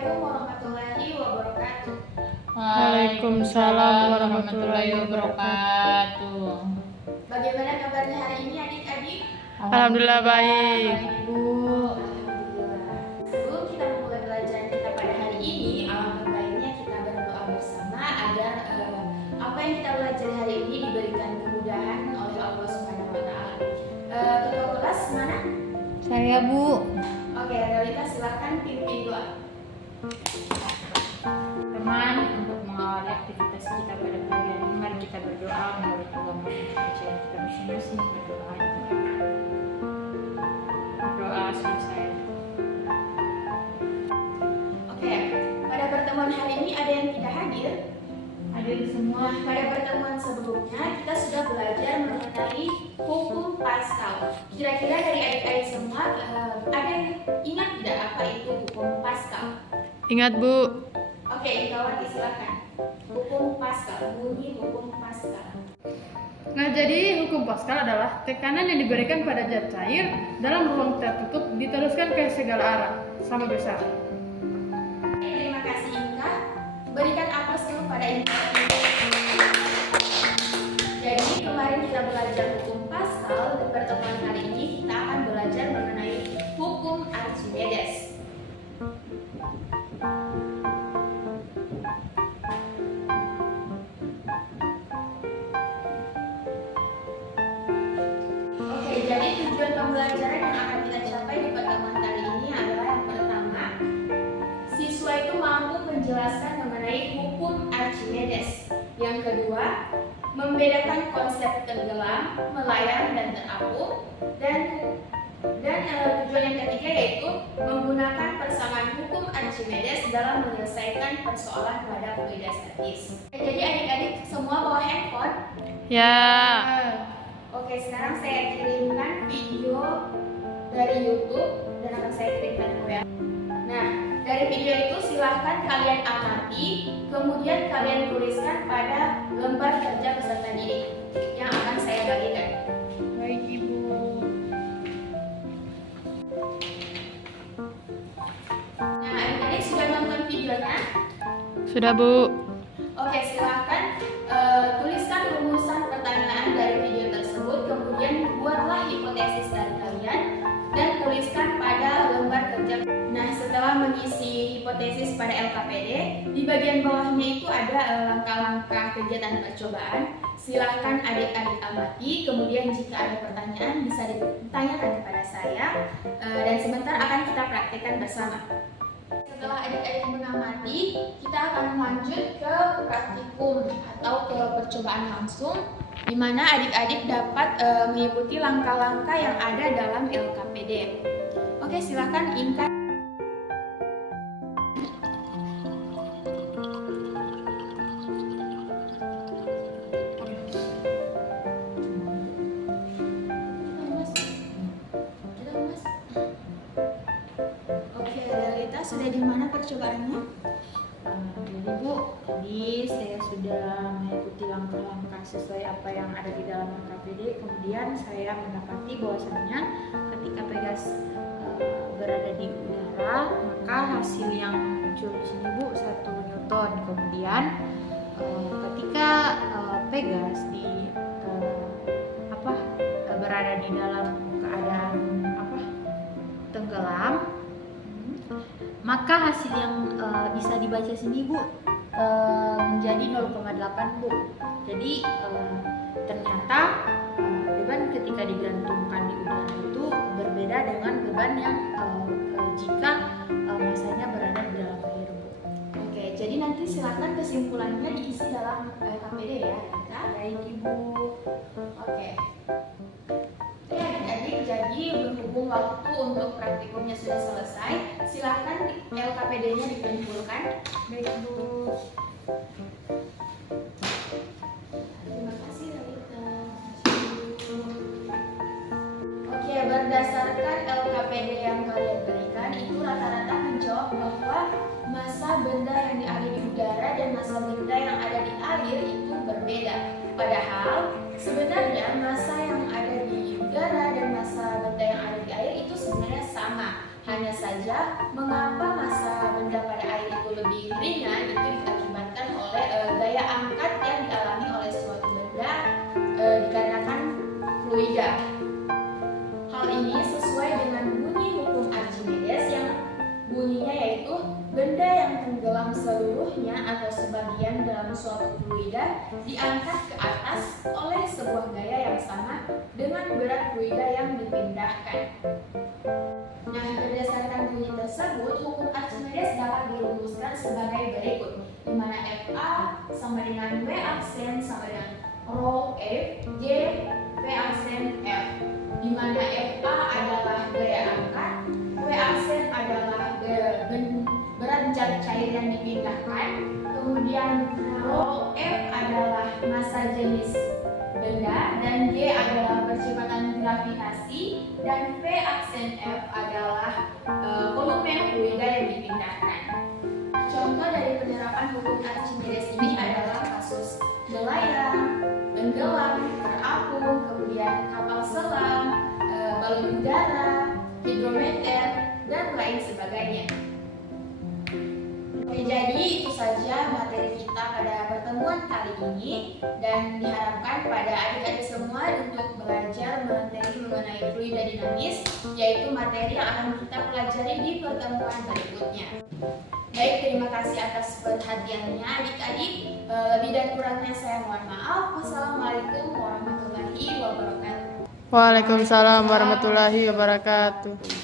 Assalamualaikum warahmatullahi wabarakatuh. Waalaikumsalam warahmatullahi wabarakatuh. Bagaimana kabarnya hari ini adik-adik? Alhamdulillah baik. Bu. Alhamdulillah. Sebelum kita memulai pelajaran kita pada hari ini, alangkah baiknya kita berdoa bersama agar apa yang kita pelajari hari ini diberikan kemudahan oleh Allah Subhanahu wa taala. Ketua kelas mana? Saya Bu. Oke, Realita silakan pimpin doa. Teman, untuk mengawali aktivitas kita pada pagi hari ini, mari kita berdoa menurut agama kepercayaan kita masing-masing. Berdoa selesai. Oke, pada pertemuan hari ini ada yang tidak hadir? Hadir semua. Nah, pada pertemuan sebelumnya kita sudah belajar mengenai hukum Paskal. Kira-kira dari adik-adik semua ada yang ingat tidak apa itu hukum Paskal? Ingat Bu. Oke, Ikawati silakan. Hukum Paskal, bunyi hukum Paskal. Nah, jadi hukum Paskal adalah tekanan yang diberikan pada zat cair dalam ruang tertutup diteruskan ke segala arah sama besar. Terima kasih Inka. Berikan aplaus dulu pada Inka. Jadi kemarin kita belajar hukum Paskal, di pertemuan hari ini kita akan belajar mengenai hukum Archimedes. Oke, jadi tujuan pembelajaran yang akan kita capai di pertemuan kali ini adalah yang pertama, siswa itu mampu menjelaskan mengenai hukum Archimedes. Yang kedua, membedakan konsep tenggelam, melayang, dan terapung. Dan tujuan yang ketiga yaitu menggunakan persamaan hukum Archimedes dalam menyelesaikan persoalan pada fluida statis. Jadi adik-adik semua bawa handphone? Ya. Oke, sekarang saya kirimkan video dari YouTube dan akan saya kirimkan ke WA. Nah, dari video itu silahkan kalian amati, kemudian kalian tuliskan pada lembar kerja peserta didik yang akan saya bagikan. Baik Ibu. Nah, adik-adik sudah nonton videonya? Sudah Bu. Oke, silahkan tuliskan rumusan pertanyaan dari video tersebut, kemudian buatlah hipotesis dari kalian dan tuliskan pada lembar kerja. Nah, setelah mengisi hipotesis pada LKPD, di bagian bawahnya itu ada langkah-langkah kegiatan percobaan. Silahkan adik-adik amati, kemudian jika ada pertanyaan bisa ditanyakan kepada saya, dan sebentar akan kita praktekkan bersama. Setelah adik-adik mengamati, kita akan lanjut ke praktikum atau ke percobaan langsung, di mana adik-adik dapat mengikuti langkah-langkah yang ada dalam LKPD. Oke, silakan Inka. Oke, Realita sudah di mana percobaannya? Jadi Bu, tadi saya sudah mengikuti langkah-langkah sesuai apa yang ada di dalam KPD. Kemudian saya mendapati bahwasannya ketika Pegas berada di udara, maka hasil yang muncul di sini Bu 1 Newton. Kemudian ketika Pegas berada di dalam keadaan tenggelam, maka hasil yang bisa dibaca sini Bu menjadi 0,8 Bu. Jadi ternyata beban ketika digantungkan di udara itu berbeda dengan beban yang jika masanya berada di dalam air Bu. Oke, jadi nanti silakan kesimpulannya diisi dalam KPD ya. Baik Ibu. Oke. Oke adik-adik, jadi berhubung waktu untuk praktikumnya sudah selesai, silakan LKPD-nya dikumpulkan. Baik Bu. Terima kasih Rita. Oke, berdasarkan LKPD yang kalian berikan, itu rata-rata menjawab bahwa massa benda yang ada di udara dan massa benda yang ada di air itu berbeda. Padahal sebenarnya massa yang ada di udara dan massa benda yang ada di air itu sebenarnya sama. Hanya saja mengapa massa benda pada dalam suatu fluida diangkat ke atas oleh sebuah gaya yang sama dengan berat fluida yang dipindahkan. Nah, berdasarkan bunyi tersebut, hukum Archimedes dapat dirumuskan sebagai berikut, di mana FA sama dengan V aksen sama dengan rho F, J, V aksen F, di mana FA adalah gaya angkat, V aksen adalah berat zat cair yang dipindahkan, kemudian rho F adalah massa jenis benda, dan J adalah percepatan gravitasi, dan V aksen F adalah volume fluida yang dipindahkan. Contoh dari penerapan hukum Archimedes ini adalah kasus nelayan, tenggelam, terapung, kemudian kapal selam, balon udara, hidrometer, dan lain sebagainya. Oke, jadi itu saja materi kita pada pertemuan kali ini, dan diharapkan pada adik-adik semua untuk belajar materi mengenai fluida dinamis, yaitu materi yang akan kita pelajari di pertemuan berikutnya. Baik, terima kasih atas perhatiannya adik-adik. Lebih dan kurangnya saya mohon maaf. Wassalamualaikum warahmatullahi wabarakatuh. Waalaikumsalam warahmatullahi wabarakatuh.